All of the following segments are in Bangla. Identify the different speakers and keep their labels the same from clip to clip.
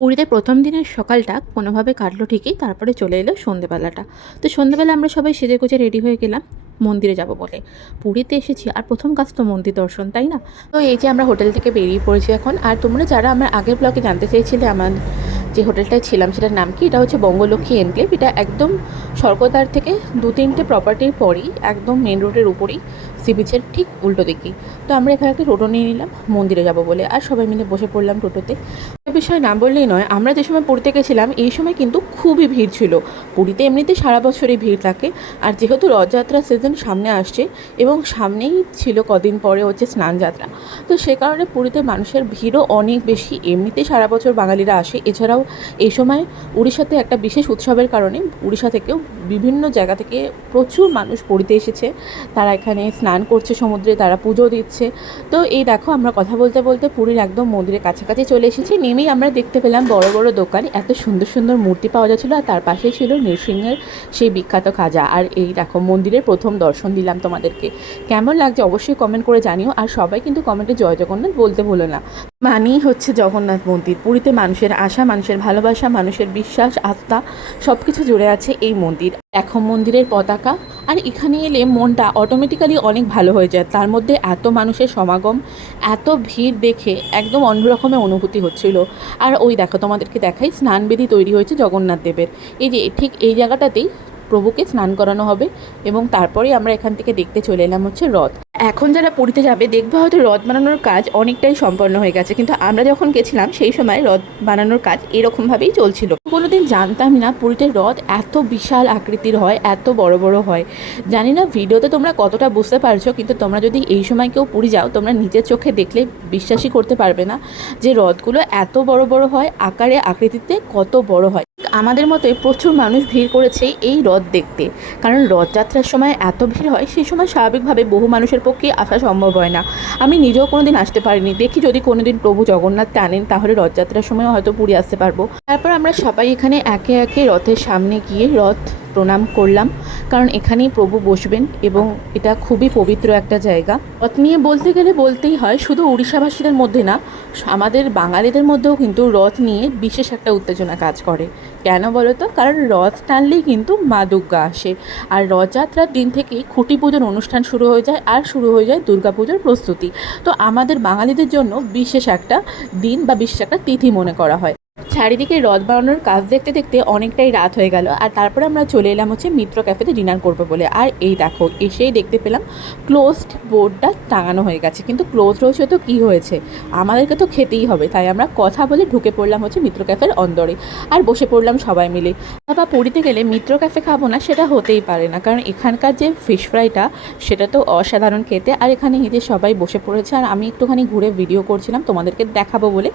Speaker 1: পুরীতে প্রথম দিনের সকালটা কোনোভাবে কাটলো ঠিকই, তারপরে চলে এলো সন্ধেবেলাটা। তো সন্ধেবেলা আমরা সবাই সেজে গুজে রেডি হয়ে গেলাম, মন্দিরে যাব বলে। পুরীতে এসেছি, আর প্রথম কাজ তো মন্দির দর্শন, তাই না? তো এই যে আমরা হোটেল থেকে বেরিয়ে পড়েছি এখন, আর তোমরা যারা আমার আগের ব্লগে জানতে চেয়েছিলে আমার যে হোটেলটায় ছিলাম সেটার নাম কি, এটা হচ্ছে বঙ্গলক্ষ্মী এনক্লেভ। এটা একদম স্বর্গদ্বার থেকে দু তিনটে প্রপার্টির পরই, একদম মেন রোডের উপরেই সি বিচের ঠিক উল্টো দিকেই তো আমরা এখানে একটা টোটো নিয়ে নিলাম, মন্দিরে যাব বলে, আর সবাই মিলে বসে পড়লাম টোটোতে। বিষয় না বললেই নয়, আমরা যে সময় পুরীতে গেছিলাম, এই সময় কিন্তু খুবই ভিড় ছিল। পুরীতে এমনিতে সারা বছরই ভিড় থাকে। আর যেহেতু রথযাত্রা সিজন সামনে আসছে এবং সামনেই ছিল কদিন পরে হচ্ছে স্নান যাত্রা তো সে কারণে পুরীতে মানুষের ভিড়ও অনেক বেশি। এমনিতেই সারা বছর বাঙালিরা আসে। এছাড়াও এই সময় উড়িষ্যাতে একটা বিশেষ উৎসবের কারণে উড়িষ্যা থেকেও বিভিন্ন জায়গা থেকে প্রচুর মানুষ পুরীতে এসেছে। তারা এখানে স্নান করছে সমুদ্রে, তারা পুজো দিচ্ছে। তো এই দেখো, আমরা কথা বলতে বলতে পুরীর একদম মন্দিরের কাছাকাছি চলে এসেছি। নেমেই আমরা দেখতে পেলাম বড় বড় দোকান এত সুন্দর সুন্দর মূর্তি পাওয়া যাচ্ছিল আর তার পাশেই ছিল নৃসিংহের সেই বিখ্যাত খাজা। আর এই দেখো, মন্দিরের প্রথম দর্শন দিলাম তোমাদেরকে। কেমন লাগছে অবশ্যই কমেন্ট করে জানিও। আর সবাই কিন্তু কমেন্টে জয় জগন্নাথ বলতে ভুলো না। মানেই হচ্ছে জগন্নাথ মন্দির। পুরীতে মানুষের আশা, মানুষের ভালোবাসা, মানুষের বিশ্বাস, আস্থা সব কিছু জুড়ে আছে এই মন্দির। এখন মন্দিরের পতাকা আর এখানে এলে মনটা অটোমেটিক্যালি অনেক ভালো হয়ে যায়। তার মধ্যে এত মানুষের সমাগম, এত ভিড় দেখে একদম অন্যরকমের অনুভূতি হচ্ছিল। আর ওই দেখো, তোমাদেরকে দেখাই স্নানবেদি তৈরি হয়েছে জগন্নাথ দেবের। এই যে, ঠিক এই জায়গাটাতেই প্রভুকে স্নান করানো হবে এবং তারপরেই আমরা এখান থেকে দেখতে চলে এলাম হচ্ছে রথ। এখন যারা পুরীতে যাবে, দেখবে হয়তো রথ বানানোর কাজ অনেকটাই সম্পন্ন হয়ে গেছে। কিন্তু আমরা যখন গেছিলাম, সেই সময় রথ বানানোর কাজ এরকমভাবেই চলছিল। কোনোদিন জানতাম না পুরীতে রথ এত বিশাল আকৃতির হয়, এত বড় বড় হয়। জানি না ভিডিওতে তোমরা কতটা বুঝতে পারছ, কিন্তু তোমরা যদি এই সময় কেউ পুরী যাও, তোমরা নিজের চোখে দেখলে বিশ্বাসই করতে পারবে না যে রথগুলো এত বড় বড় হয়, আকারে, আকৃতিতে কত বড় হয়। আমাদের মতোই প্রচুর মানুষ ভিড় করেছে এই রথ দেখতে। কারণ রথযাত্রার সময় এত ভিড় হয় সেই সময় স্বাভাবিকভাবে বহু মানুষের পক্ষে আসা সম্ভব হয় না। আমি নিজেও কোনোদিন আসতে পারিনি। দেখি যদি কোনোদিন প্রভু জগন্নাথ টানেন, তাহলে রথযাত্রার সময় হয়তো পুরী আসতে পারব। তারপর আমরা সবাই এখানে একে একে রথের সামনে গিয়ে রথ প্রণাম করলাম। কারণ এখানেই প্রভু বসবেন এবং এটা খুবই পবিত্র একটা জায়গা। রথ নিয়ে বলতে গেলে বলতেই হয়, শুধু উড়িষ্যাবাসীদের মধ্যে না, আমাদের বাঙালিদের মধ্যেও কিন্তু রথ নিয়ে বিশেষ একটা উত্তেজনা কাজ করে। কেন বলো তো? কারণ রথ টানলেই কিন্তু মা দুর্গা আসে। আর রথযাত্রার দিন থেকেই খুঁটি পুজোর অনুষ্ঠান শুরু হয়ে যায় আর শুরু হয়ে যায় দুর্গা পুজোর প্রস্তুতি। তো আমাদের বাঙালিদের জন্য বিশেষ একটা দিন বা বিশেষ একটা তিথি মনে করা হয়। চারিদিকে রথ বানানোর কাজ দেখতে দেখতে অনেকটাই রাত হয়ে গেল। আর তারপরে আমরা চলে এলাম হচ্ছে মিত্র ক্যাফেতে ডিনার করব বলে। আর এই দেখো, এসেই দেখতে পেলাম ক্লোজড বোর্ডটা টাঙানো হয়ে গেছে। কিন্তু ক্লোজ রয়েছে তো কী হয়েছে? আমাদেরকে তো খেতেই হবে, তাই আমরা কথা বলে ঢুকে পড়লাম হচ্ছে মিত্র ক্যাফের অন্দরে। আর বসে পড়লাম সবাই মিলে। বা পুরীতে গেলে মিত্র ক্যাফে খাব না, সেটা হতেই পারে না। কারণ এখানকার যে ফিশ ফ্রাইটা সেটা তো অসাধারণ খেতে। আর এখানে এই যে সবাই বসে পড়েছে, আর আমি একটুখানি ঘুরে ভিডিও করছিলাম, তোমাদেরকে দেখাবো বলে।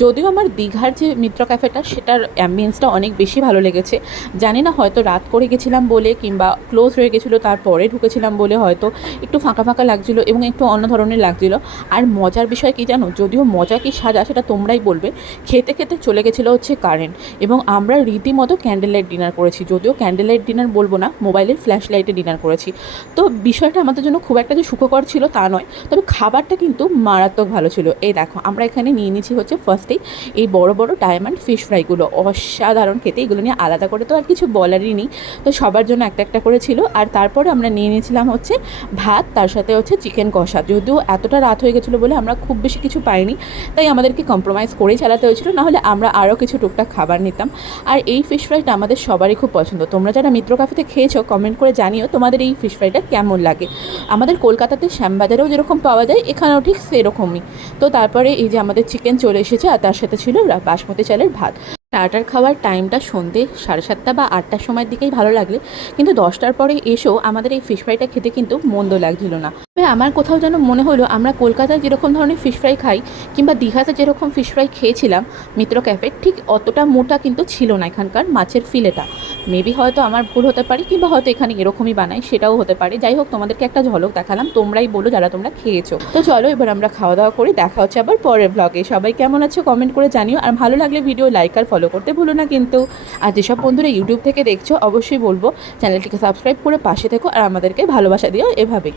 Speaker 1: যদিও আমার দীঘার যে মিত্র ক্যাফেটা, সেটার অ্যাম্বিয়েন্সটা অনেক বেশি ভালো লেগেছে। জানি না হয়তো রাত করে গেছিলাম বলে কিংবা ক্লোজ হয়ে গেছিল তারপরে ঢুকেছিলাম বলে হয়তো একটু ফাঁকা ফাঁকা লাগছিল এবং একটু অন্য ধরনের লাগছিল। আর মজার বিষয় কি জানো, যদিও মজা কি সাজা, সেটা তোমরাই বলবে, খেতে খেতে চলে গেছিল হচ্ছে কারেন্ট এবং আমরা রীতিমতো ক্যান্ডেল লাইট ডিনার করেছি। যদিও ক্যান্ডেল লাইট ডিনার বলব না, মোবাইলের ফ্ল্যাশ লাইটে ডিনার করেছি। তো বিষয়টা আমাদের জন্য খুব একটা যে সুখকর ছিল তা নয়, তবে খাবারটা কিন্তু মারাত্মক ভালো ছিল। এই দেখো, আমরা এখানে নিয়ে নিয়েছি হচ্ছে ফার্স্টেই এই বড় বড় ডায়মন্ড ফিশ ফ্রাইগুলো। অসাধারণ খেতে, এগুলো নিয়ে আলাদা করে তো আর কিছু বলারই নেই। তো সবার জন্য একটা একটা করে ছিল। আর তারপরে আমরা নিয়ে নিয়েছিলাম হচ্ছে ভাত, তার সাথে হচ্ছে চিকেন কষা। যদিও এতটা রাত হয়ে গেছিল বলে আমরা খুব বেশি কিছু পাইনি, তাই আমাদেরকে কম্প্রোমাইজ করেই চালাতে হয়েছিল, নাহলে আমরা আরও কিছু টুকটাক খাবার নিতাম। আর এই ফিশ ফ্রাইটা আমাদের সবারই খুব পছন্দ। তোমরা যারা মিত্র কাফেতে খেয়েছো কমেন্ট করে জানিও তোমাদের এই ফিশ ফ্রাইটা কেমন লাগে। আমাদের কলকাতাতে শ্যামবাজারেও যেরকম পাওয়া যায়, এখানেও ঠিক সেরকমই। তো তারপরে এই যে আমাদের চিকেন চলে এসেছে, আর তার সাথে ছিল রা- বাসমতি চালের ভাত। স্টার্টার খাওয়ার টাইমটা সন্ধে সাড়ে সাতটা বা আটটার সময়ের দিকেই ভালো লাগলে, কিন্তু দশটার পরে এসেও আমাদের এই ফিশ ফ্রাইটা খেতে কিন্তু মন্দ লাগছিল না। আমার কোথাও যেন মনে হলো আমরা কলকাতায় যেরকম ধরনের ফিশ ফ্রাই খাই কিংবা দীঘাতে যেরকম ফিশ ফ্রাই খেয়েছিলাম, মিত্র ক্যাফে ঠিক অতটা মোটা কিন্তু ছিল না এখানকার মাছের ফিলেটা মেবি হয়তো আমার ভুল হতে পারে কিংবা হয়তো এখানে এরকমই বানাই, সেটাও হতে পারে। যাই হোক, তোমাদেরকে একটা ঝলক দেখালাম, তোমরাই বলো যারা তোমরা খেয়েছো। তো চলো, এবার আমরা খাওয়া দাওয়া করি দেখা হচ্ছে আবার পরের ব্লগে সবাই কেমন আছো কমেন্ট করে জানিও, আর ভালো লাগলে ভিডিও লাইক আর ফলো করতে ভুলো না কিন্তু। আর যেসব বন্ধুরা ইউটিউব থেকে দেখছ, অবশ্যই বলব, চ্যানেলটিকে সাবস্ক্রাইব করে পাশে থেকো আর আমাদেরকে ভালোবাসা দিও এভাবেই।